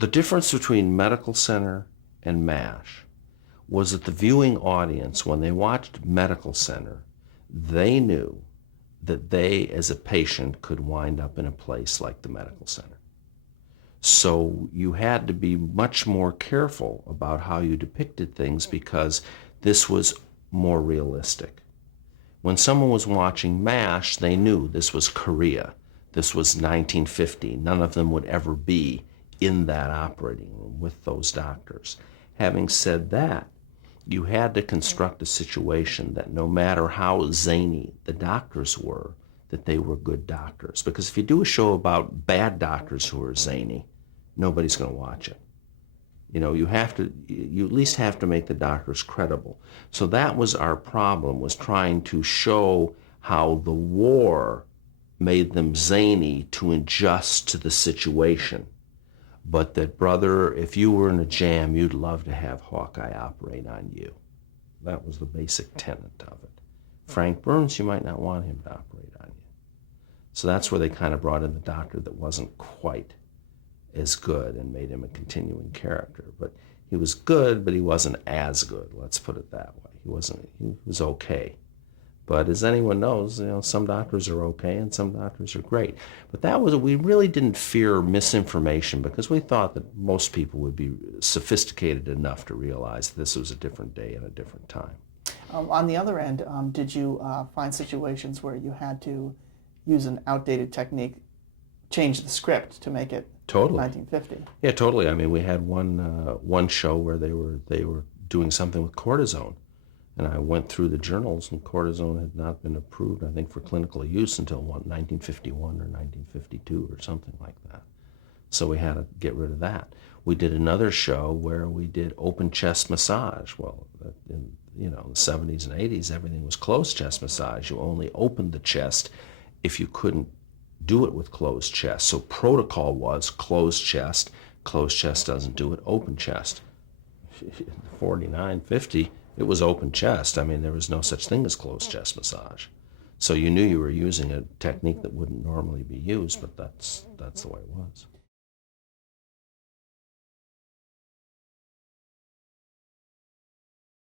The difference between medical center and MASH was that the viewing audience, when they watched medical center, they knew that they, as a patient, could wind up in a place like the medical center. So you had to be much more careful about how you depicted things because this was more realistic. When someone was watching MASH, they knew this was Korea. This was 1950. None of them would ever be in that operating room with those doctors. Having said that, you had to construct a situation that no matter how zany the doctors were, that they were good doctors. Because if you do a show about bad doctors who are zany, nobody's going to watch it. You know, you at least have to make the doctors credible. So that was our problem, was trying to show how the war made them zany to adjust to the situation. But that, brother, if you were in a jam, you'd love to have Hawkeye operate on you. That was the basic tenet of it. Frank Burns, you might not want him to operate on you. So that's where they kind of brought in the doctor that wasn't quite as good and made him a continuing character. But he was good, but he wasn't as good, let's put it that way. He was okay. But as anyone knows, you know, some doctors are okay and some doctors are great. But we really didn't fear misinformation because we thought that most people would be sophisticated enough to realize this was a different day and a different time. On the other end, did you find situations where you had to use an outdated technique, change the script to make it Totally. 1950? Yeah, totally. I mean, we had one show where they were doing something with cortisone. And I went through the journals, and cortisone had not been approved, I think, for clinical use until 1951 or 1952 or something like that. So we had to get rid of that. We did another show where we did open chest massage. Well, in the 70s and 80s, everything was closed chest massage. You only opened the chest if you couldn't do it with closed chest. So protocol was closed chest. Closed chest doesn't do it. Open chest. 49, 50. It was open chest. I mean, there was no such thing as closed chest massage. So you knew you were using a technique that wouldn't normally be used, but that's the way it was.